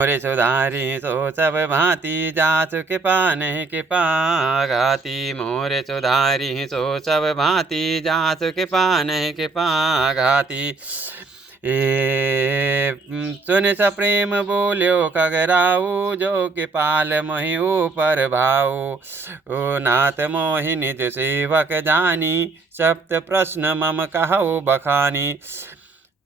मोरे सुधारी सो सब भांति जासु कृपा नहीं कृपा घाती। मोरे सुधारी सो सब भांति जासु कृपा नहीं कृपा घाती। सुन स प्रेम बोल्यो खगराऊ जो कृपाल मोहि ऊपर भाऊ। ओ नाथ मोहि निज सेवक जानी सप्त प्रश्न मम कहु बखानी।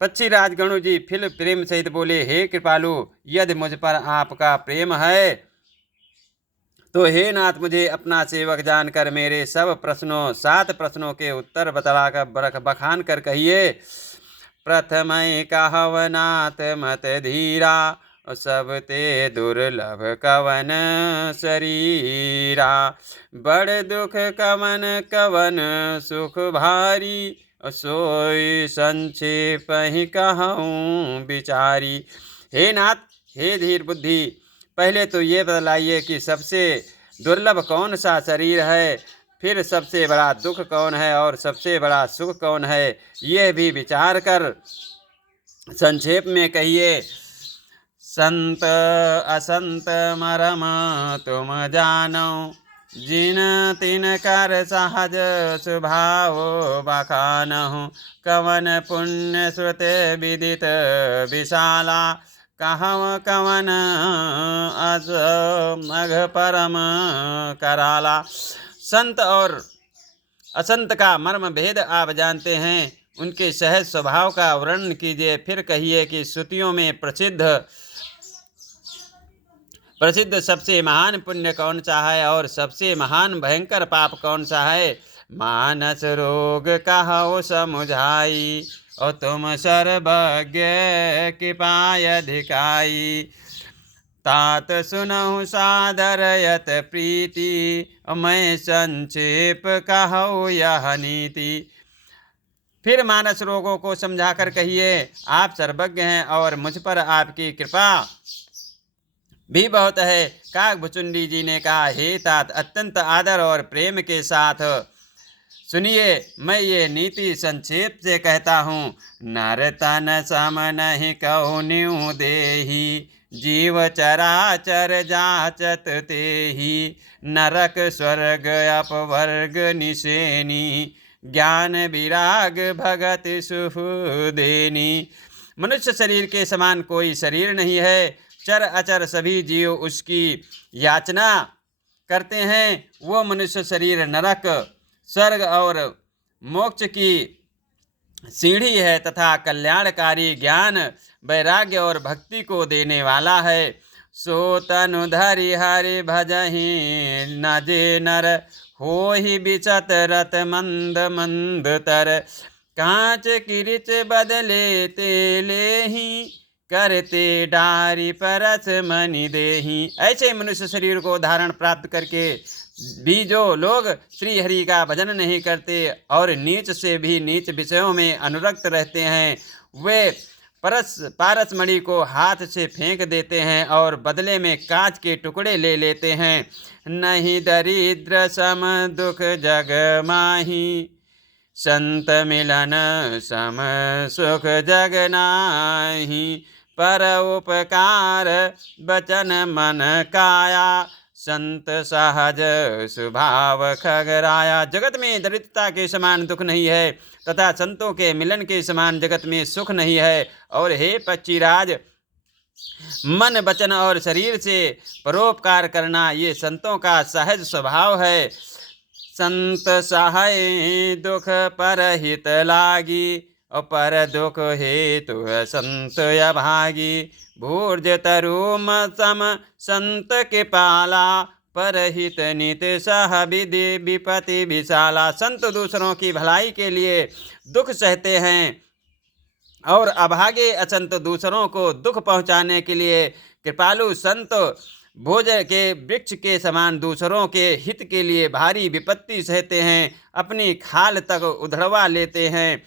पक्षीराज गणु जी फिर प्रेम सहित बोले, हे कृपालु, यदि मुझ पर आपका प्रेम है तो हे नाथ मुझे अपना सेवक जानकर मेरे सब प्रश्नों 7 प्रश्नों के उत्तर बतलाकर बखान कर कहिए। प्रथम कहव नाथ मत धीरा सब ते दुर्लभ कवन शरीरा। बड़ दुख कवन कवन सुख भारी सोई संक्षेप ही कहूँ विचारी। हे नाथ, हे धीर बुद्धि, पहले तो ये बतलाइए कि सबसे दुर्लभ कौन सा शरीर है, फिर सबसे बड़ा दुख कौन है और सबसे बड़ा सुख कौन है, यह भी विचार कर संक्षेप में कहिए। संत असंत मरम तुम जानो जिन तिन कर सहज स्वभाव बखानहु। कवन पुण्य श्रुत विदित विशाला कहव कवन अघ परम कराला। संत और असंत का मर्म भेद आप जानते हैं, उनके सहज स्वभाव का वर्णन कीजिए। फिर कहिए कि श्रुतियों में प्रसिद्ध सबसे महान पुण्य कौन सा है और सबसे महान भयंकर पाप कौन सा है। मानस रोग कहो समुझाई और तुम सर्वज्ञ कृपाय अधिकाई। तात सुनहु सादर यत प्रीति मैं संक्षेप कहो यह नीति। फिर मानस रोगों को समझाकर कहिए, आप सर्वज्ञ हैं और मुझ पर आपकी कृपा भी बहुत है। काकभुचुंडी जी ने कहा, हे तात, अत्यंत आदर और प्रेम के साथ सुनिए, मैं ये नीति संक्षेप से कहता हूँ। नर तन सम नहीं कहु न्यू देही जीव चराचर जाचत तेहि। नरक स्वर्ग अपवर्ग निशेनी ज्ञान विराग भगत सुख देनी। मनुष्य शरीर के समान कोई शरीर नहीं है। चर अचर सभी जीव उसकी याचना करते हैं। वो मनुष्य शरीर नरक, स्वर्ग और मोक्ष की सीढ़ी है तथा कल्याणकारी ज्ञान, वैराग्य और भक्ति को देने वाला है। सो तनु धरि हरि भजहि न जे नर होहि बिचत रत मंद मंद तर। कांच किरिच बदले तेले ही करते डारी परस मनि देही। ऐसे मनुष्य शरीर को धारण प्राप्त करके भी जो लोग श्री हरि का भजन नहीं करते और नीच से भी नीच विषयों में अनुरक्त रहते हैं, वे पारस मणि को हाथ से फेंक देते हैं और बदले में कांच के टुकड़े ले लेते हैं। नहीं दरिद्र सम दुख जग माही संत मिलन सम सुख जग नाही। पर उपकार बचन मन काया संत सहज स्वभाव खगराया। जगत में दरिद्रता के समान दुख नहीं है तथा संतों के मिलन के समान जगत में सुख नहीं है। और हे पक्षीराज, मन वचन और शरीर से परोपकार करना ये संतों का सहज स्वभाव है। संत सहाय दुख पर हित लागी और पर दुख हेतु संत अभागी। भूर्ज तरुम सम संत के पाला पर हित नित सह विधि विपति विशाला। संत दूसरों की भलाई के लिए दुख सहते हैं और अभागे असंत दूसरों को दुख पहुँचाने के लिए कृपालु संत भोज के वृक्ष के समान दूसरों के हित के लिए भारी विपत्ति सहते हैं, अपनी खाल तक उधड़वा लेते हैं।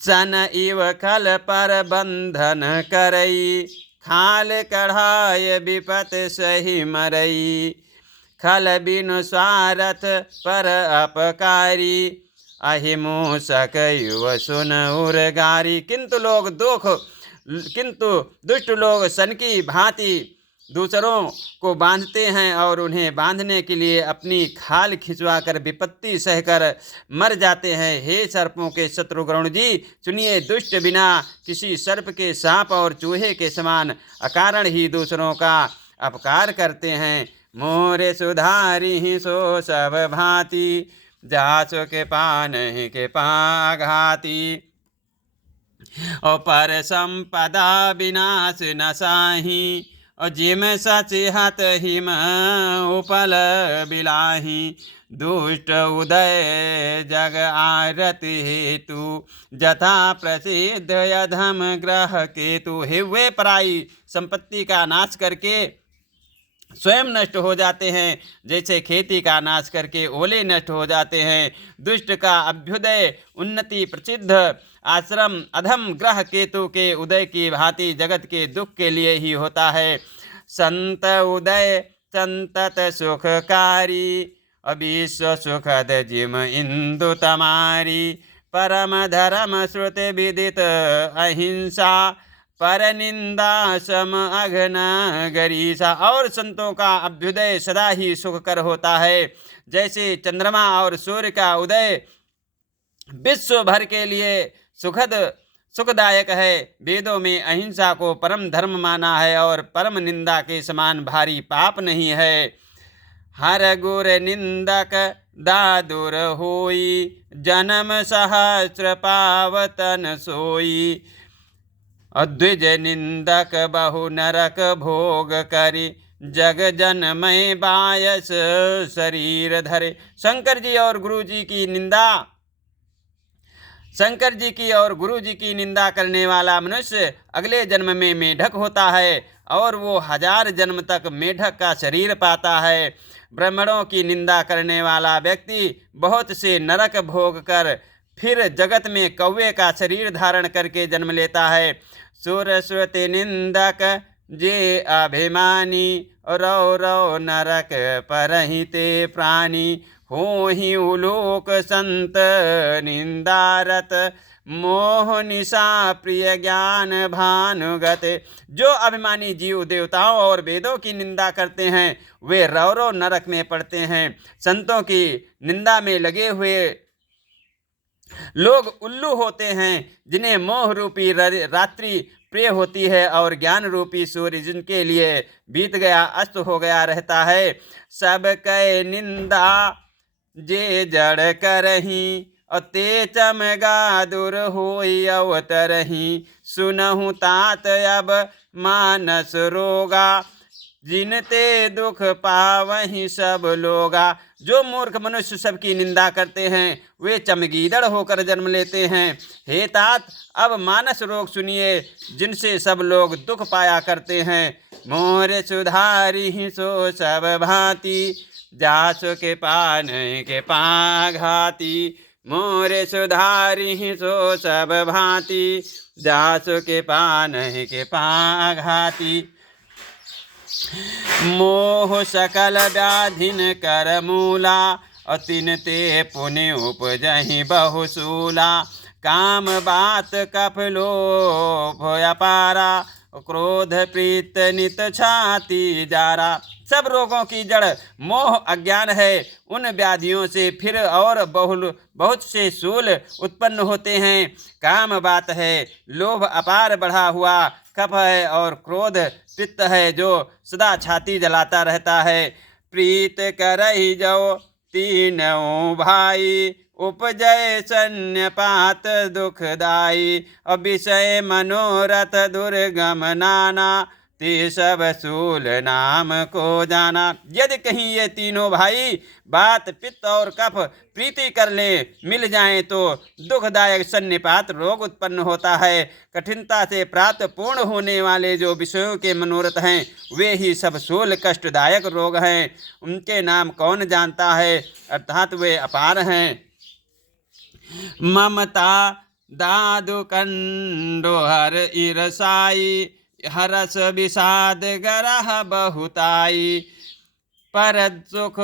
सन इव खल पर बंधन करई खाल कढ़ाय विपत सही मरई। खल बिनु स्वारथ पर अपकारी अहिमूषक युव सुन उरगारी। किंतु लोग दुख किंतु दुष्ट लोग सन की भांति दूसरों को बांधते हैं और उन्हें बांधने के लिए अपनी खाल खिंचवा कर विपत्ति सहकर मर जाते हैं। हे सर्पों के शत्रु गरुण जी, सुनिए, दुष्ट बिना किसी सर्प के सांप और चूहे के समान अकारण ही दूसरों का अपकार करते हैं। मोरे सुधारी ही सो सब भांति, जासो के पान के पाघाती। और पर संपदा विनाश न साही, और जिम सच हत हिम उपल बिलाही। दुष्ट उदय जग आरति हेतु, जथा प्रसिद्ध यधम ग्रह केतु। हे वे पराई संपत्ति का नाश करके स्वयं नष्ट हो जाते हैं, जैसे खेती का नाश करके ओले नष्ट हो जाते हैं। दुष्ट का अभ्युदय उन्नति प्रसिद्ध आश्रम अधम ग्रह केतु के उदय की भांति जगत के दुख के लिए ही होता है। संत उदय संतत सुखकारी, अविश्व सुखद जिम इंदु तमारी। परम धर्म श्रुति विदित अहिंसा, पर निंदा सम अघन गरीसा। और संतों का अभ्युदय सदा ही सुखकर होता है, जैसे चंद्रमा और सूर्य का उदय विश्व भर के लिए सुखदायक है। वेदों में अहिंसा को परम धर्म माना है और परम निंदा के समान भारी पाप नहीं है। हर गुर निंदक दादुर होई, जन्म सहस्र पावतन सोई। द्विज निंदक बहु नरक भोग करी, जग जनमय बायस शरीर धरे। शंकर जी और गुरु जी की निंदा करने वाला मनुष्य अगले जन्म में मेढक होता है और वो 1000 जन्म तक मेढक का शरीर पाता है। ब्राह्मणों की निंदा करने वाला व्यक्ति बहुत से नरक भोग कर फिर जगत में कौवे का शरीर धारण करके जन्म लेता है। सुरस्वती निंदक जे अभिमानी, रौ रौ नरक परहिते प्राणी। हो ही उलोक संत निंदारत, मोह निशा प्रिय ज्ञान भानुगत। जो अभिमानी जीव देवताओं और वेदों की निंदा करते हैं वे रौ नरक में पड़ते हैं। संतों की निंदा में लगे हुए लोग उल्लू होते हैं, जिन्हें मोह रूपी रात्रि प्रिय होती है और ज्ञान रूपी सूर्य जिनके लिए बीत गया अस्त हो गया रहता है। सब कह निंदा जे जड़ करही, और ते चमगा दूर होई अवतरही। सुनहु तात अब मानस रोगा, जिनते दुख पावही सब लोगा। जो मूर्ख मनुष्य सबकी निंदा करते हैं वे चमगीदड़ होकर जन्म लेते हैं। हे तात, अब मानस रोग सुनिए, जिनसे सब लोग दुख पाया करते हैं। मोर सुधारी ही सो सब भांति, जासो के पान के पाघाती। मोर सुधारी ही सो सब भांति, जासो के पान के पाघाती। मोह सकल व्याधिन कर मूला, अतिन ते पुण्य उपजहि बहुसूला। काम बात कफ लोभ अपारा, क्रोध प्रीत नित छाती जारा। सब रोगों की जड़ मोह अज्ञान है। उन व्याधियों से फिर और बहुत से शूल उत्पन्न होते हैं। काम बात है, लोभ अपार बढ़ा हुआ, कफ है और क्रोध पित्त है जो सदा छाती जलाता रहता है। प्रीत करहि जो तीनों भाई, उपजय सन्यपात दुखदाई। विषय मनोरथ दुर्गम नाना, ते सब शूल नाम को जाना। यदि कहीं ये तीनों भाई बात पित्त और कफ प्रीति कर ले मिल जाएं तो दुखदायक सन्निपात रोग उत्पन्न होता है। कठिनता से प्राप्त पूर्ण होने वाले जो विषयों के मनोरथ हैं वे ही सब शूल कष्टदायक रोग हैं। उनके नाम कौन जानता है, अर्थात वे अपार हैं। ममता दादु कंडोहर ईरसाई, हरस विषाद गरह बहुताई। पर सुख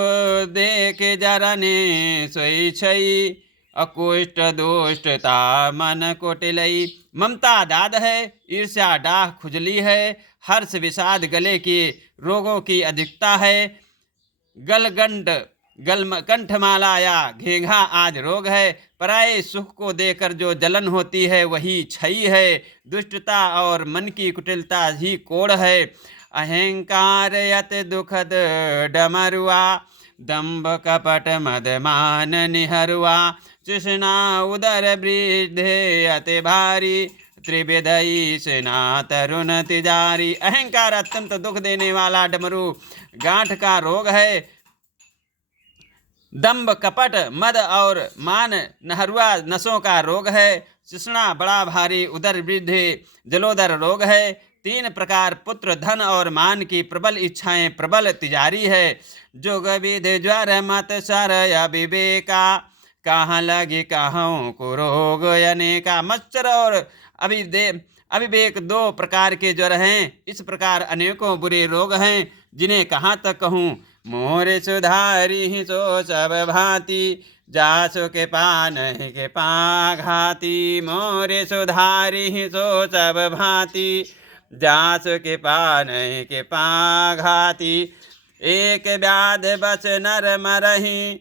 देख जरने सोई छई, अकुष्ट दुष्टता मन कुटिलई। ममता दाद है, ईर्ष्या डाह खुजली है, हर्ष विषाद गले के रोगों की अधिकता है, गलगंड कंठमाला या घेंघा आज रोग है, पराये सुख को देकर जो जलन होती है वही क्षयी है, दुष्टता और मन की कुटिलता ही कोढ़ है, अहंकार यत दुखद डमरुआ, दंभ कपट मद मान निहरुआ, तृष्णा उदर वृद्धे अति भारी, त्रिविधई सेना तरुण तिजारी। अहंकार अत्यंत दुख देने वाला डमरू गांठ का रोग है, दंभ कपट मद और मान नहरुआ नसों का रोग है, तृष्णा बड़ा भारी, उदर वृद्धि जलोदर रोग है, तीन प्रकार पुत्र धन और मान की प्रबल इच्छाएं प्रबल तिजारी है, जोग विधि ज्वर मत सर अविवेका, कहाँ लगी कहाँ को रोग अनेका। मत्सर और अविवेक दो प्रकार के ज्वर हैं, इस प्रकार अनेकों बुरे रोग हैं जिन्हें कहाँ तक कहूँ। मोर सुधारी ही सो सब भांति, जासो के पान के पाघाती, मोरे सुधारी ही सो सब भांति, जास के पान के पाघाती, एक व्याध बस नर मरही,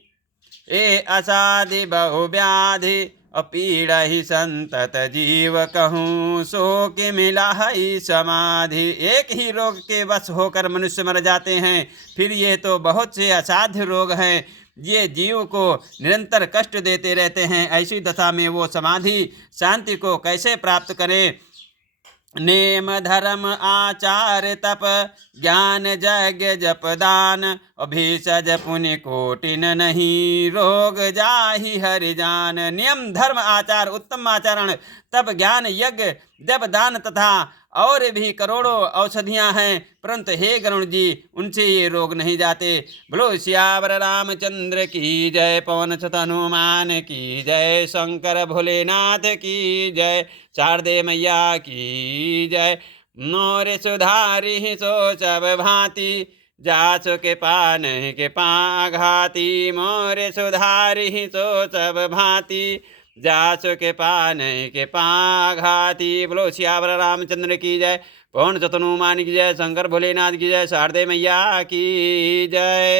ए असाधि बहु व्याधि, पीड़ा ही संतत जीव कहूँ, सो के मिला ही समाधि। एक ही रोग के वश होकर मनुष्य मर जाते हैं, फिर ये तो बहुत से असाध्य रोग हैं, ये जीव को निरंतर कष्ट देते रहते हैं। ऐसी दशा में वो समाधि शांति को कैसे प्राप्त करें। नेम धर्म आचार तप ज्ञान यज्ञ जप दान, अभिषज पुण्य कोटिन नहीं, रोग जाहि हरि जान। नियम धर्म आचार उत्तम आचरण तप ज्ञान यज्ञ जप दान तथा और भी करोड़ों औषधियां हैं, परंतु हे गरुण जी उनसे ये रोग नहीं जाते। बोलो सियावर रामचंद्र की जय, पवन सुत हनुमान की जय, शंकर भोलेनाथ की जय, शारदे मैया की जय। मोर सुधारी सो सब भांति, जासो के पान के पाघाती, मोर सुधारी सो सब भांति, जासो के पान के पाघाती। बोलो सियावर रामचंद्र की जय, पवन सुत हनुमान की जय, शंकर भोलेनाथ की जय, शारदे मैया की जय।